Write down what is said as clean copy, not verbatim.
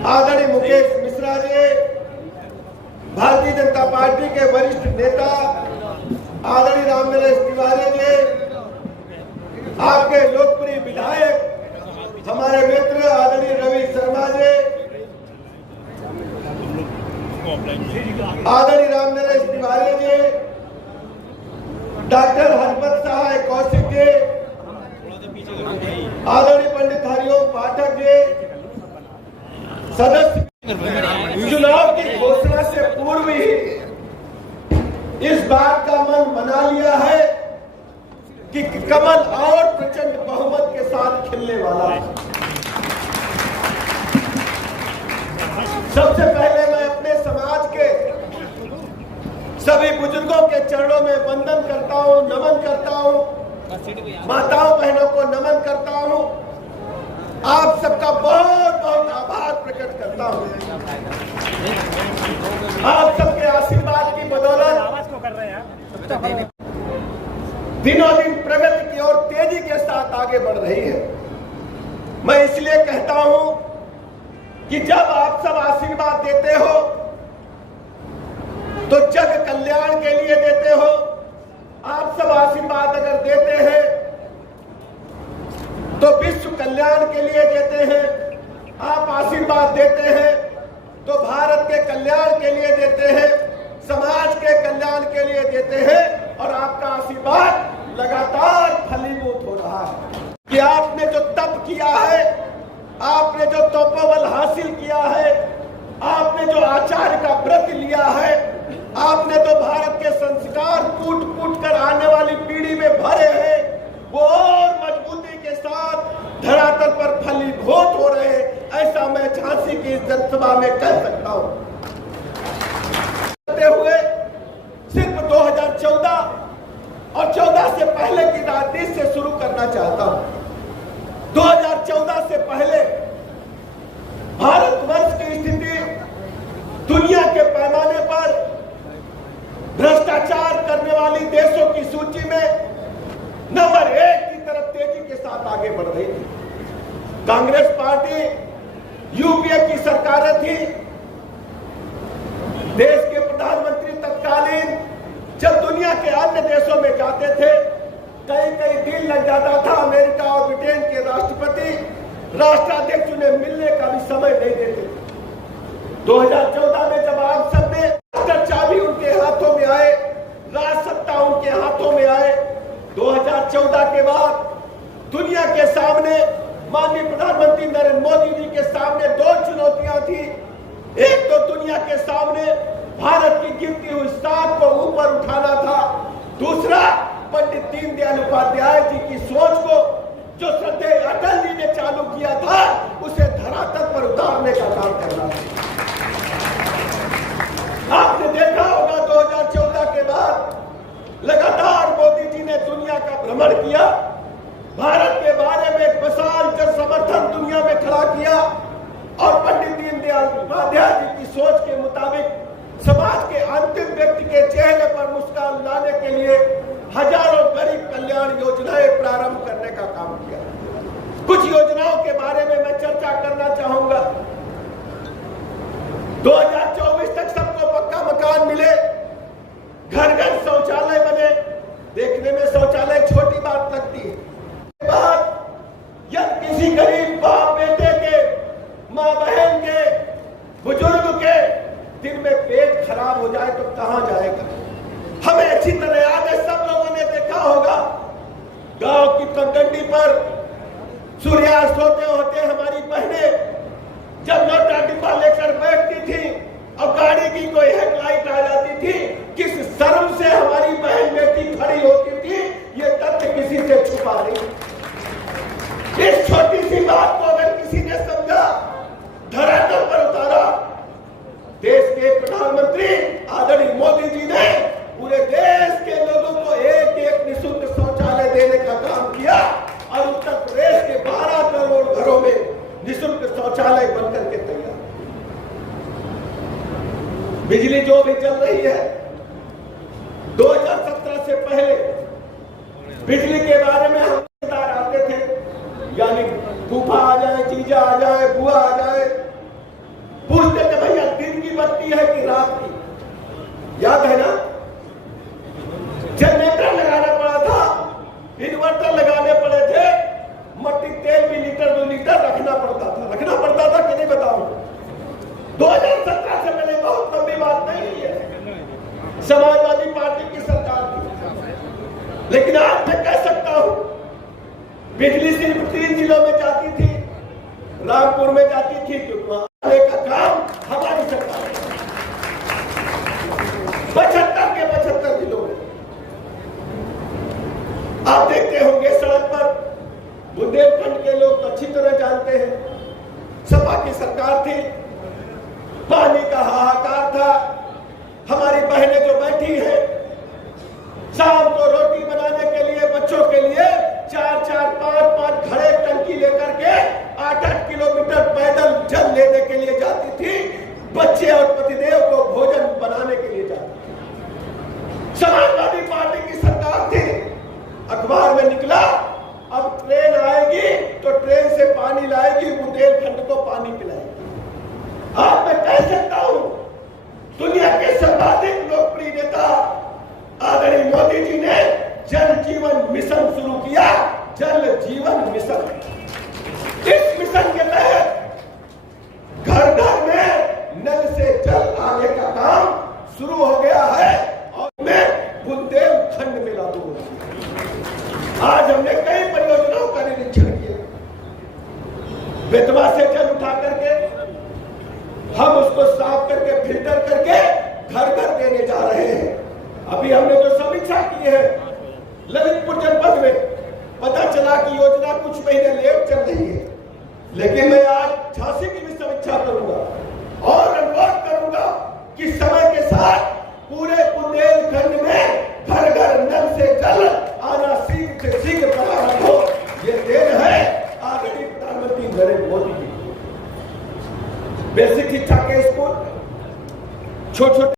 आदरणीय मुकेश मिश्रा जी, भारतीय जनता पार्टी के वरिष्ठ नेता आदरणीय रामनरेश तिवारी जी, आपके लोकप्रिय विधायक हमारे मित्र आदरणीय रवि शर्मा जी, आदरणीय रामनरेश तिवारी जी, डॉक्टर हरपत सहाय कौशिक जी, आदरणीय पंडित हरिओम पाठक जी, सदस्य चुनाव की घोषणा से पूर्व ही इस बात का मन बना लिया है कि कमल और प्रचंड बहुमत के साथ खिलने वाला है। सबसे पहले मैं अपने समाज के सभी बुजुर्गों के चरणों में वंदन करता हूं, नमन करता हूं, माताओं बहनों को नमन करता हूं, आप सबका बहुत बहुत आभार प्रकट करता हूं। आप सबके आशीर्वाद की बदौलत दिनों दिन प्रगति की ओर तेजी के साथ आगे बढ़ रही है। मैं इसलिए कहता हूं कि जब आप सब आशीर्वाद देते हो तो जग कल्याण के लिए देते हो। आप सब आशीर्वाद अगर देते हैं तो विश्व कल्याण के लिए देते हैं। आप आशीर्वाद देते हैं तो भारत के कल्याण के लिए देते हैं, समाज के कल्याण के लिए देते हैं, और आपका आशीर्वाद लगातार फलीभूत हो रहा है कि आपने जो तप किया है, आपने जो तपोबल हासिल किया है, आपने जो आचार्य का व्रत लिया है, आपने तो भारत के संस्कार कूट कूट कर आने वाली पीढ़ी में भरे हैं, वो और मजबूती के साथ धरातल पर फलीभूत हो रहे हैं। ऐसा मैं झांसी की जनसभा में कह सकता हूं। हुए सिर्फ 2014 और 14 से पहले की राजनीति से शुरू करना चाहता हूं। 2014 से पहले भारतवर्ष की स्थिति दुनिया के पैमाने पर भ्रष्टाचार करने वाली देशों की सूची में नंबर 1 की तरफ तेजी के साथ आगे बढ़ रही थी। कांग्रेस पार्टी यूपीए की सरकारें थी। देश के प्रधानमंत्री तत्कालीन जब दुनिया के अन्य देशों में जाते थे, कई कई दिन लग जाता था। अमेरिका और ब्रिटेन के राष्ट्रपति राष्ट्राध्यक्ष उन्हें मिलने का भी समय नहीं देते। 2014 में जब आप सबने राष्ट्र चाबी उनके हाथों में आए, राज सत्ता उनके हाथों में आए, 2014 के बाद दुनिया के सामने माननीय प्रधानमंत्री नरेंद्र मोदी जी के सामने 2 चुनौतियां थी। एक तो दुनिया के सामने भारत की गिरती हुई साख को ऊपर उठाना था, दूसरा पंडित दीनदयाल उपाध्याय जी की सोच को जो श्रद्धेय अटल जी ने चालू किया था उसे धरातल पर उतारने का काम करना था। आपने देखा होगा 2014 के बाद लगातार मोदी जी ने दुनिया का भ्रमण किया, भारत के बारे में एक विशाल जन समर्थन दुनिया में खड़ा किया, और पंडित दीनदयाल उपाध्याय जी की सोच के मुताबिक समाज के अंतिम व्यक्ति के चेहरे पर मुस्कान लाने के लिए हजारों गरीब कल्याण योजनाएं प्रारंभ करने का काम किया। कुछ योजनाओं के बारे में मैं चर्चा करना चाहूंगा। 2024 तक सबको पक्का मकान मिले, घर घर शौचालय बने। देखने में शौचालय छोटी बात लगती है, बात या किसी गरीब बाप बेटे के, माँ बहन के, बुजुर्ग के दिन में पेट खराब हो जाए तो कहां जाएगा। हमें अच्छी तरह याद है, सब लोगों ने देखा होगा, गांव की पगडंडी पर सूर्यास्त होते होते हमारी बहनें जब लोटा डिब्बा लेकर बैठती थी और गाड़ी की कोई हेडलाइट आ जाती थी, किस शर्म से हमारी बहन बेटी खड़ी होती थी, ये तथ्य किसी से छुपा नहीं। इस छोटी सी बात को अगर किसी ने समझा, धरातल पर उतारा, देश के प्रधानमंत्री आदरणीय मोदी जी ने पूरे देश के लोगों को एक एक निःशुल्क शौचालय देने का काम किया, और उत्तर प्रदेश के 12 करोड़ घरों में निःशुल्क शौचालय बनकर के तैयार। बिजली जो भी चल रही है, 2017 से पहले बिजली के बारे में हम आते थे, यानी फूफा आ जाए, जीजा आ जाए, बुआ आ जाए, की है कि रात की, याद है ना? जनरेटर लगाना पड़ा था, इन्वर्टर लगाने पड़े थे, मट्टी तेल भी लीटर 2 लीटर रखना पड़ता था कि नहीं बताऊं? 2017 से मैंने बहुत लंबी बात नहीं है, समाजवादी पार्टी की सरकार थी, लेकिन आज मैं कह सकता हूं बिजली सिर्फ 3 जिलों में जाती थी, रामपुर में जाती थी, क्योंकि वहां आने का काम हमारी सरकार है। 75 के 75 जिलों में आप देखते होंगे सड़क पर, बुंदेलखंड के लोग अच्छी तरह जानते हैं, सपा की सरकार थी, पानी का हाहाकार था। हमारी बहनें जो बैठी हैं, शाम को रोटी बनाने के लिए बच्चों के लिए 4-4, 5-5 घड़े टंकी लेकर के 8-8 किलोमीटर पैदल जल लेने के लिए जाती थी, बच्चे और पतिदेव को भोजन बनाने के लिए जाती थी। समाजवादी पार्टी की सरकार थी, अखबार में निकला अब ट्रेन आएगी तो ट्रेन से पानी लाएगी, बुंदेलखंड को पानी पिलाएगी। आज मैं कह सकता हूं दुनिया के सर्वाधिक लोकप्रिय नेता आदरणीय मोदी जी ने जल जीवन मिशन शुरू किया, जल जीवन मिशन। इस मिशन के तहत घर घर में नल से जल आने का काम शुरू हो गया है और मैं बुंदेलखंड में लागू हो गया। आज हमने कई परियोजनाओं का निरीक्षण किया, बेतवा से जल उठा करके हम उसको साफ करके फिल्टर करके घर घर देने जा रहे हैं। अभी हमने जो समीक्षा की है ललितपुर जनपद में, पता चला कि योजना कुछ महीने लेट चल रही है, लेकिन मैं आज झांसी की भी समीक्षा करूंगा और अनुरोध करूंगा कि समय के साथ पूरे बुंदेलखंड में घर घर नल से जल आना शीघ्र से शीघ्र प्रारंभ हो। ये देन है आदरणीय प्रधानमंत्री नरेंद्र मोदी जी। बेसिक शिक्षा के स्कूल, छोटे छोटे